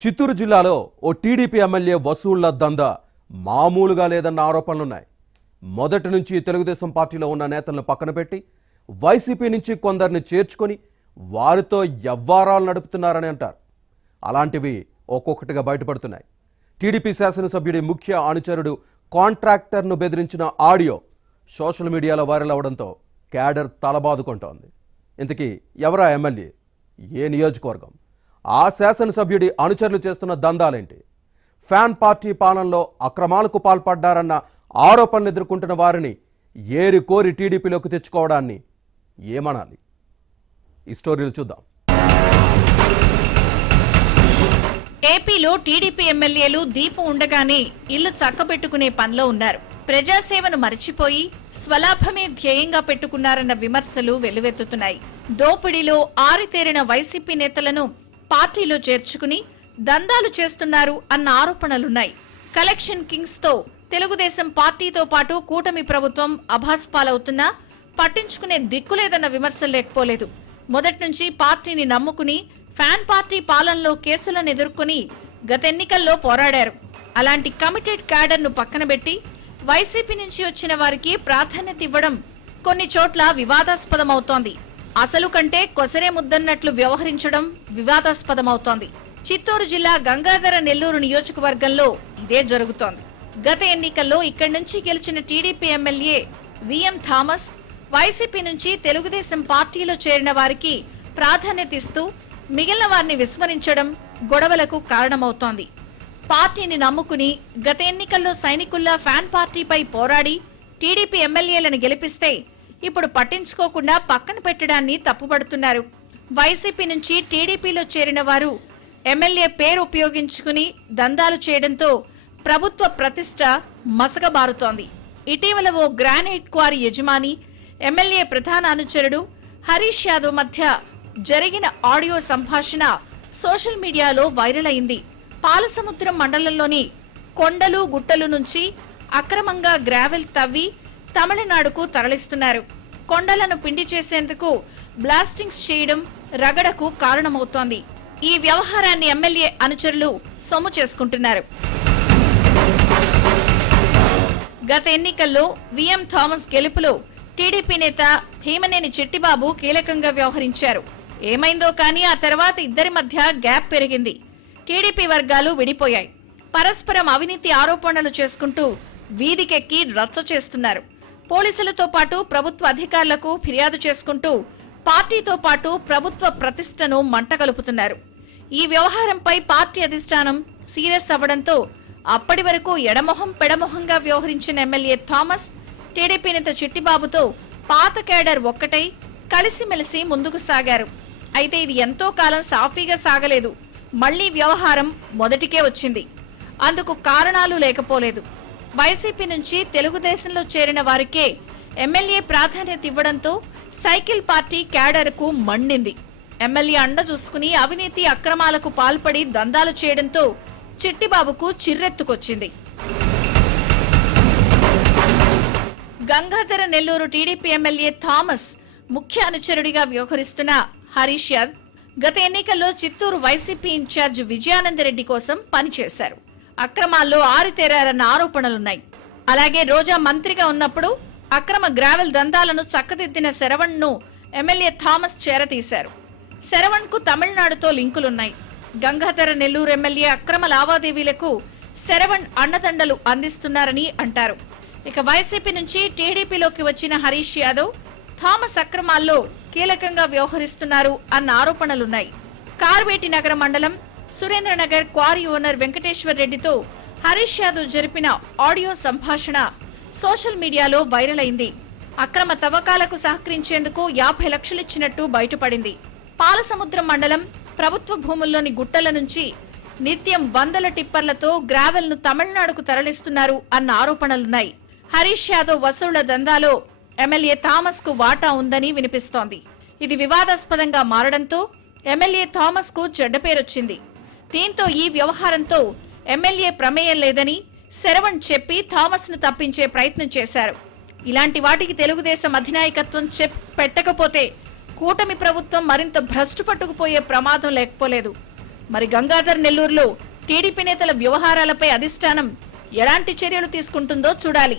చిత్తూరు జిల్లాలో ఓ TDP MLA వసూళ్ల దందా మామూలుగా లేదన్న ఆరోపణలున్నాయి. మొదటి నుంచి తెలుగుదేశం పార్టీలో ఉన్న నేతలను పక్కన పెట్టి వైసీపీ నుంచి కొందరిని చేర్చుకొని వారితో వ్యవహారాలు నడుపుతున్నారని అంటారు. అలాంటివి ఒక్కొక్కటిగా బయటపడుతున్నాయి. టీడీపీ శాసనసభ్యుడి ముఖ్య అనుచరుడు కాంట్రాక్టర్ను బెదిరించిన ఆడియో సోషల్ మీడియాలో వైరల్ అవడంతో క్యాడర్ తలబాదుకుంటోంది. ఇంతకీ ఎవరా ఎమ్మెల్యే, ఏ నియోజకవర్గం, ఆ శాసనసభ్యుడి అనుచరులు చేస్తున్న దందాలేంటి, ఫ్యాన్ పార్టీ పాలనలో అక్రమాలకు పాల్పడ్డారన్న ఆరోపణలు ఎదుర్కొంటున్న వారిని ఏరి కోరి టీడీపీలోకి తెచ్చుకోవడాన్ని ఏమనాలి? ఈ స్టోరీలు చూద్దాం. ఏపీలో టీడీపీ ఎమ్మెల్యేలు దీపం ఉండగానే ఇల్లు చక్కబెట్టుకునే పనిలో ఉన్నారు. ప్రజాసేవను మరిచిపోయి స్వలాభమే ధ్యేయంగా పెట్టుకున్నారన్న విమర్శలు వెల్లువెత్తుతున్నాయి. దోపిడీలో ఆరితేరిన వైసీపీ నేతలను పార్టీలో చేర్చుకుని దందాలు చేస్తున్నారు అన్న ఆరోపణలున్నాయి. కలెక్షన్ కింగ్స్ తో తెలుగుదేశం పార్టీతో పాటు కూటమి ప్రభుత్వం అభాస్పాలవుతున్నా పట్టించుకునే దిక్కులేదన్న విమర్శలు లేకపోలేదు. మొదటి నుంచి పార్టీని నమ్ముకుని ఫ్యాన్ పార్టీ పాలనలో కేసులను ఎదుర్కొని గత ఎన్నికల్లో పోరాడారు. అలాంటి కమిటెడ్ క్యాడర్ను పక్కనబెట్టి వైసీపీ నుంచి వచ్చిన వారికి ప్రాధాన్యత ఇవ్వడం కొన్ని చోట్ల వివాదాస్పదమవుతోంది. అసలు కంటే కొసరే ముద్దన్నట్లు వ్యవహరించడం వివాదాస్పదమవుతోంది. చిత్తూరు జిల్లా గంగాధర నెల్లూరు నియోజకవర్గంలో ఇదే జరుగుతోంది. గత ఎన్నికల్లో ఇక్కడి నుంచి గెలిచిన TDP MLA VM Thomas YCP నుంచి తెలుగుదేశం పార్టీలో చేరిన వారికి ప్రాధాన్యత ఇస్తూ మిగిలిన వారిని విస్మరించడం గొడవలకు కారణమవుతోంది. పార్టీని నమ్ముకుని గత ఎన్నికల్లో సైనికుల్లా ఫ్యాన్ పార్టీపై పోరాడి టీడీపీ ఎమ్మెల్యేలను గెలిపిస్తే ఇప్పుడు పట్టించుకోకుండా పక్కన పెట్టడాన్ని తప్పుపడుతున్నారు. వైసీపీ నుంచి టీడీపీలో చేరిన వారు ఎమ్మెల్యే పేరు ఉపయోగించుకుని దందాలు చేయడంతో ప్రభుత్వ ప్రతిష్ట మసకబారుతోంది. ఇటీవల ఓ గ్రానైట్ క్వారీ యజమాని ఎమ్మెల్యే ప్రధాన అనుచరుడు హరీష్ యాదవ్ మధ్య జరిగిన ఆడియో సంభాషణ సోషల్ మీడియాలో వైరల్ అయింది. పాలసముద్రం మండలంలోని కొండలు గుట్టలు నుంచి అక్రమంగా గ్రావెల్ తవ్వి తమిళనాడుకు తరలిస్తున్నారు. కొండలను పిండి చేసేందుకు బ్లాస్టింగ్స్ చేయడం రగడకు కారణమవుతోంది. ఈ వ్యవహారాన్ని ఎమ్మెల్యే అనుచరులు సొమ్ము చేసుకుంటున్నారు. గత ఎన్నికల్లో విఎం థామస్ గెలుపులో టీడీపీ నేత భీమనేని చిట్టిబాబు కీలకంగా వ్యవహరించారు. ఏమైందో కానీ ఆ తర్వాత ఇద్దరి మధ్య గ్యాప్ పెరిగింది. టీడీపీ వర్గాలు విడిపోయాయి. పరస్పరం అవినీతి ఆరోపణలు చేసుకుంటూ వీధికెక్కి రచ్చ చేస్తున్నారు. పోలీసులతో పాటు ప్రభుత్వ అధికారులకు ఫిర్యాదు చేసుకుంటూ పార్టీతో పాటు ప్రభుత్వ ప్రతిష్టను మంటగలుపుతున్నారు. ఈ వ్యవహారంపై పార్టీ అధిష్టానం సీరియస్ అవ్వడంతో అప్పటి వరకు ఎడమొహం పెడమొహంగా వ్యవహరించిన ఎమ్మెల్యే థామస్ టీడీపీ నేత చిట్టిబాబుతో పాత కేడర్ ఒక్కటై కలిసిమెలిసి ముందుకు సాగారు. అయితే ఇది ఎంతో కాలం సాఫీగా సాగలేదు. మళ్లీ వ్యవహారం మొదటికే వచ్చింది. అందుకు కారణాలు లేకపోలేదు. వైసీపీ నుంచి తెలుగుదేశంలో చేరిన వారికే ఎమ్మెల్యే ప్రాధాన్యత ఇవ్వడంతో సైకిల్ పార్టీ క్యాడర్కు మండింది. ఎమ్మెల్యే అండ చూసుకుని అవినీతి అక్రమాలకు పాల్పడి దందాలు చేయడంతో చిట్టిబాబుకు చిర్రెత్తుకొచ్చింది. Gangadhara Nellore TDP MLA Thomas ముఖ్య అనుచరుడిగా వ్యవహరిస్తున్న హరీష్ యాదవ్ గత ఎన్నికల్లో చిత్తూరు వైసీపీ ఇన్ఛార్జ్ విజయానందరెడ్డి కోసం పనిచేశారు. అక్రమాల్లో ఆరితేరారన్న ఆరోపణలున్నాయి. అలాగే రోజా మంత్రిగా ఉన్నప్పుడు అక్రమ గ్రావెల్ దందాలను చక్కదిద్దిన శరవణ్ను ఎమ్మెల్యే థామస్ చేరతీశారు. శరవణ్కు తమిళనాడుతో లింకులున్నాయి. గంగాధర నెల్లూరు ఎమ్మెల్యే అక్రమ లావాదేవీలకు శరవణ్ అండదండలు అందిస్తున్నారని అంటారు. ఇక వైసీపీ నుంచి టీడీపీలోకి వచ్చిన హరీష్ యాదవ్ థామస్ అక్రమాల్లో కీలకంగా వ్యవహరిస్తున్నారు అన్న ఆరోపణలున్నాయి. కార్వేటి నగర మండలం సురేంద్రనగర్ క్వారీ ఓనర్ వెంకటేశ్వర్ రెడ్డితో హరీష్ యాదవ్ జరిపిన ఆడియో సంభాషణ సోషల్ మీడియాలో వైరల్ అయింది. అక్రమ తవ్వకాలకు సహకరించేందుకు 50 లక్షలు ఇచ్చినట్టు బయటపడింది. పాలసముద్రం మండలం ప్రభుత్వ భూముల్లోని గుట్టల నుంచి నిత్యం వందల టిప్పర్లతో గ్రావెల్ ను తమిళనాడుకు తరలిస్తున్నారు అన్న ఆరోపణలున్నాయి. హరీష్ యాదవ్ వసూళ్ల దందాలో ఎమ్మెల్యే థామస్ కు వాటా ఉందని వినిపిస్తోంది. ఇది వివాదాస్పదంగా మారడంతో ఎమ్మెల్యే థామస్ కు చెడ్డ పేరొచ్చింది. దీంతో ఈ వ్యవహారంతో ఎమ్మెల్యే ప్రమేయం లేదని శరవణ్ చెప్పి థామస్ ను తప్పించే ప్రయత్నం చేశారు. ఇలాంటి వాటికి తెలుగుదేశం అధినాయకత్వం పెట్టకపోతే కూటమి ప్రభుత్వం మరింత భ్రష్టు పట్టుకుపోయే ప్రమాదం లేకపోలేదు. మరి గంగాధర్ నెల్లూరులో టీడీపీ నేతల వ్యవహారాలపై అధిష్టానం ఎలాంటి చర్యలు తీసుకుంటుందో చూడాలి.